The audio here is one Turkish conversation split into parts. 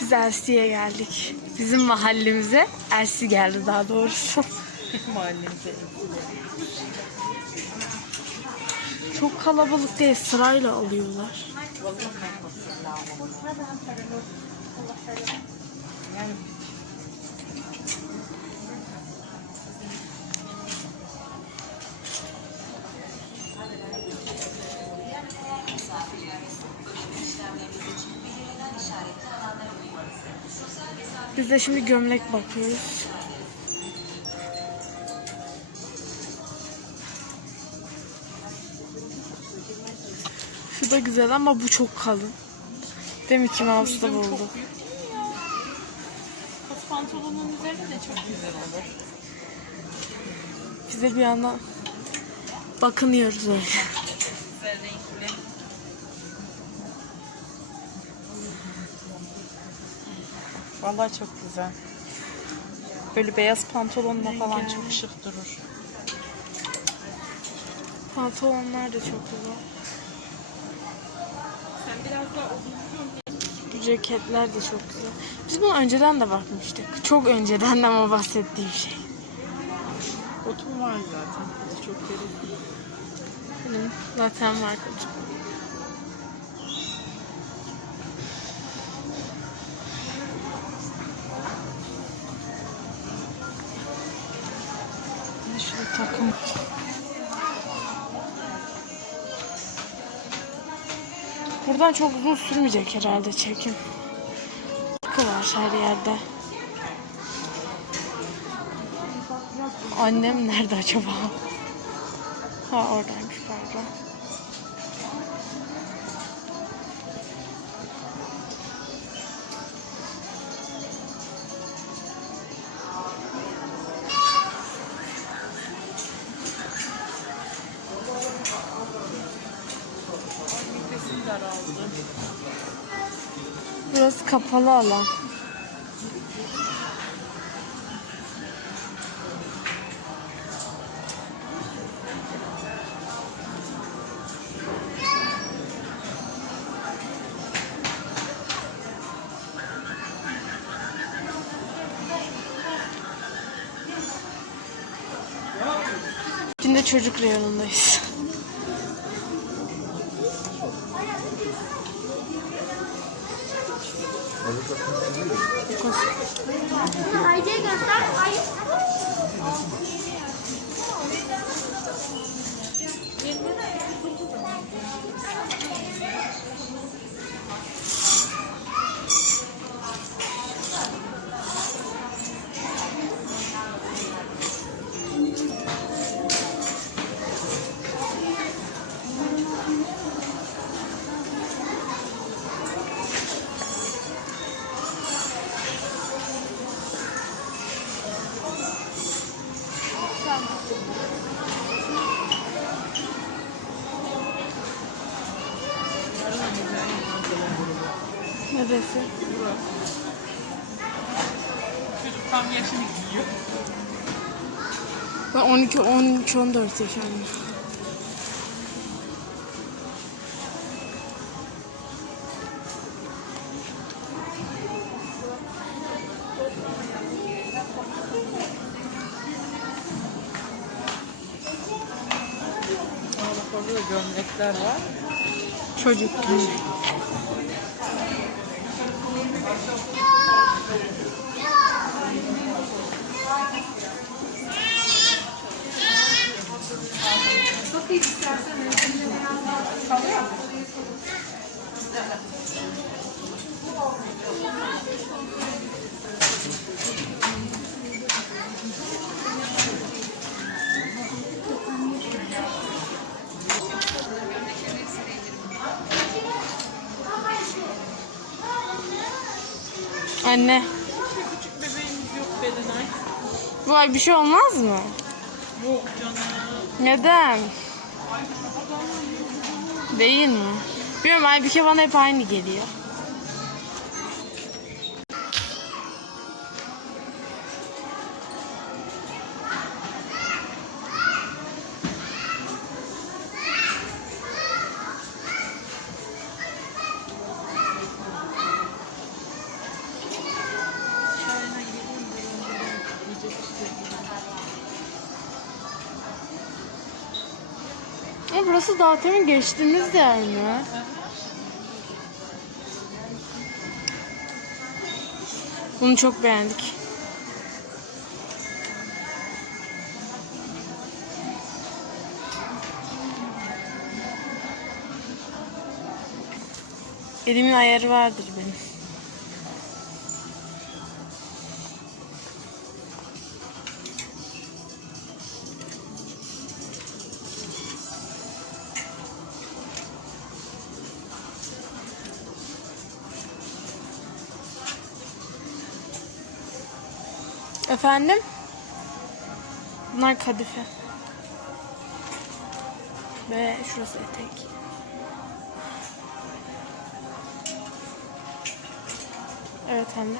Biz Elsi'ye geldik. Bizim mahallemize Elsi geldi daha doğrusu. Mahallemize. Çok kalabalık değil sırayla alıyorlar. Yani Biz de şimdi gömlek bakıyoruz. Şu da güzel ama bu çok kalın. Değil mi Kim Mouse'da buldu. Kot pantolonun üzerine de çok güzel olur. Biz de bir yandan bakınıyoruz öyle. Vallahi çok güzel. Böyle beyaz pantolonla falan çok şık durur. Pantolonlar da çok güzel. Sen biraz daha Bu ceketler de çok güzel. Biz bunu önceden de bakmıştık. Çok önceden de ama bahsettiğim şey. Otum var zaten. Çok gerekli. Benim zaten marka. Şu Buradan çok uzun sürmeyecek herhalde çekim. Takı var her yerde. Annem nerede acaba? Ha oradaymış pardon. Kapalı alan. Şimdi çocuk reyonundayız. Haydi göster. Ay. Neresi? Çocuk tam yaşını giyiyor. Ben 12, 13, 14 yaşındayım. Orada da gömlekler var. Çocuk gibi. Anne, Küçük bebeğimiz yok Belenay. bu ay bir şey olmaz mı? Yok canım. Neden? Değil mi? Bilmiyorum Aybüke bana hep aynı geliyor. Burası daha temin geçtiğimiz yer mi? Bunu çok beğendik. Elimin ayarı vardır benim. Efendim? Bunlar kadife. Ve şurası etek. Evet anne.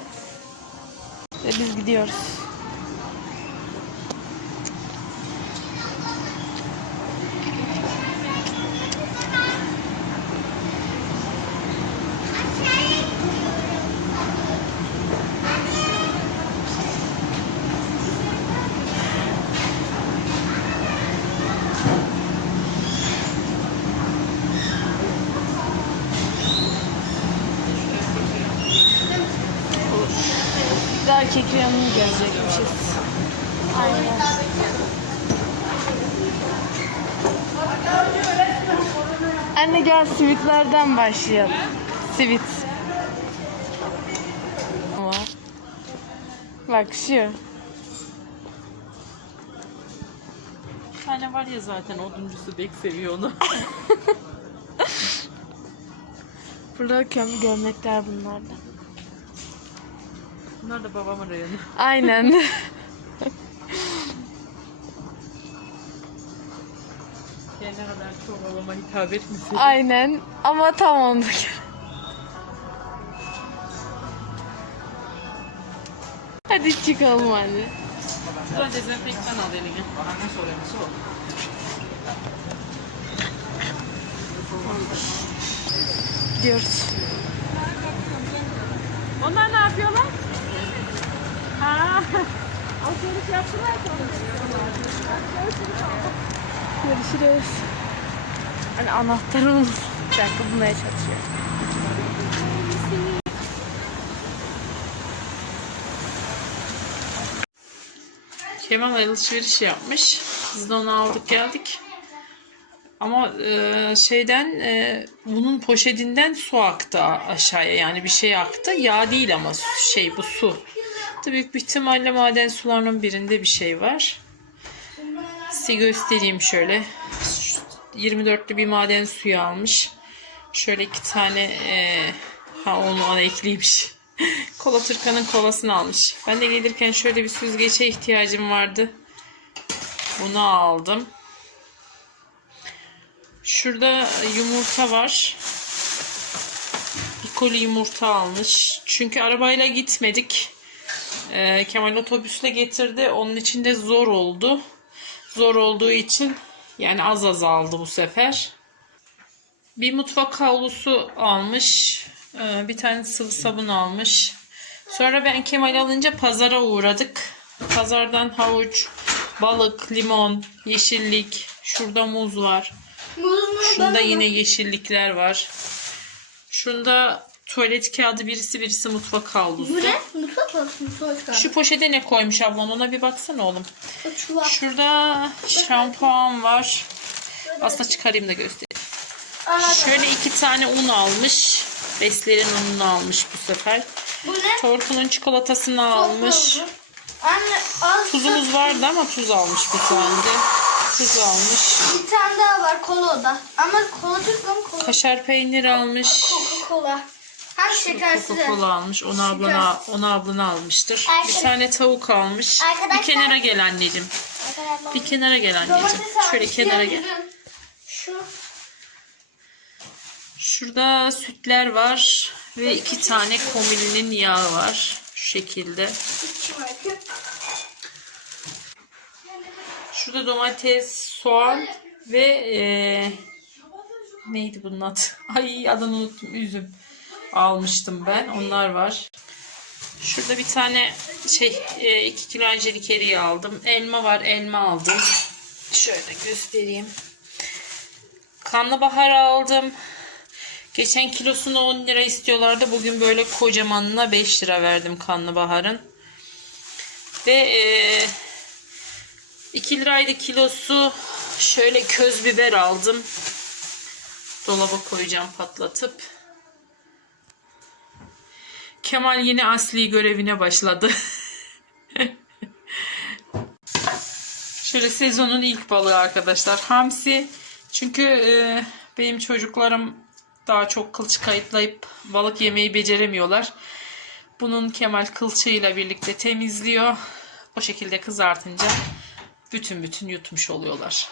Ve biz gidiyoruz. Erkek yanını gezecekmişiz. Aynen. Anne gel sivitlerden başlayalım. Sivit. Ama. Bak şu. Bir tane var ya zaten oduncusu bek seviyor onu. Burada kömür gömlekler bunlardan. Bunlar da babamın rayonu. Aynen. Yani ne kadar çok babama hitap etmesin. Aynen. Ama tam onduk. Hadi çıkalım anne. Sonra dezenfektan al eline. Gidiyoruz. Onlar ne yapıyorlar? Alışveriş yaptılar Görüşürüz. Hani anahtarı unut. Bir dakika bulmaya çalışıyorum. Kemal alışveriş yapmış. Biz de onu aldık geldik. Ama e, şeyden e, bunun poşetinden su aktı aşağıya. Yani bir şey aktı. Yağ değil ama şey bu su. Tabii büyük bir ihtimalle maden sularının birinde bir şey var. Size göstereyim şöyle. 24'lü bir maden suyu almış. Şöyle iki tane e, ha onu ana ekliymiş. Kola Türkan'ın kolasını almış. Ben de gelirken şöyle bir süzgece ihtiyacım vardı. Bunu aldım. Şurada yumurta var. Bir koli yumurta almış. Çünkü arabayla gitmedik. Ee, Kemal otobüsle getirdi. Onun için de zor oldu. Zor olduğu için yani az az aldı bu sefer. Bir mutfak havlusu almış. Ee, bir tane sıvı sabun almış. Sonra ben Kemal alınca pazara uğradık. Pazardan havuç, balık, limon, yeşillik. Şurada muz var. Şunda yine yeşillikler var. Şunda tuvalet kağıdı birisi birisi mutfak havlusu. Bu ne? Mutfak mı? Mutfak Şu poşete ne koymuş ablam ona bir baksana oğlum. Çuval. Şurada şampuan var. Aslında çıkarayım da göstereyim. Aa, Şöyle iki tane un almış. Beslerin ununu almış bu sefer. bu ne? Torkunun çikolatasını almış. Anne az Tuzumuz vardı ama tuz almış bir tane de. Tuz almış. bir tane daha var kola o da. Ama kola Türk mü kola? Kaşar peynir almış. Coca Cola. Hem şekersiz. Coca-Cola almış. Onu ablana, onu ablana almıştır. Bir Arkadaş- tane tavuk almış. Bir Arkadaşlar- kenara gel anneciğim. Bir kenara gel anneciğim. Domates Şöyle almış, kenara gel. Şu Şurada sütler var ve iki tane komilinin yağı var. Şu şekilde. içi var. Şurada domates, soğan ve eee, neydi bunun adı? Ay adını unuttum. Üzüm almıştım ben. Onlar var. Şurada bir tane şey 2 kilo anjelik eriği aldım. Elma var. Elma aldım. Şöyle göstereyim. Karnabahar aldım. Geçen kilosunu 10 lira istiyorlardı. Bugün böyle kocamanına 5 lira verdim karnabaharın. Ve e, 2 liraydı kilosu. Şöyle köz biber aldım. Dolaba koyacağım patlatıp. Kemal yine asli görevine başladı. Şöyle sezonun ilk balığı arkadaşlar. Hamsi. Çünkü e, benim çocuklarım daha çok kılçık kayıtlayıp balık yemeyi beceremiyorlar. Bunun Kemal kılçığıyla birlikte temizliyor. O şekilde kızartınca bütün bütün yutmuş oluyorlar.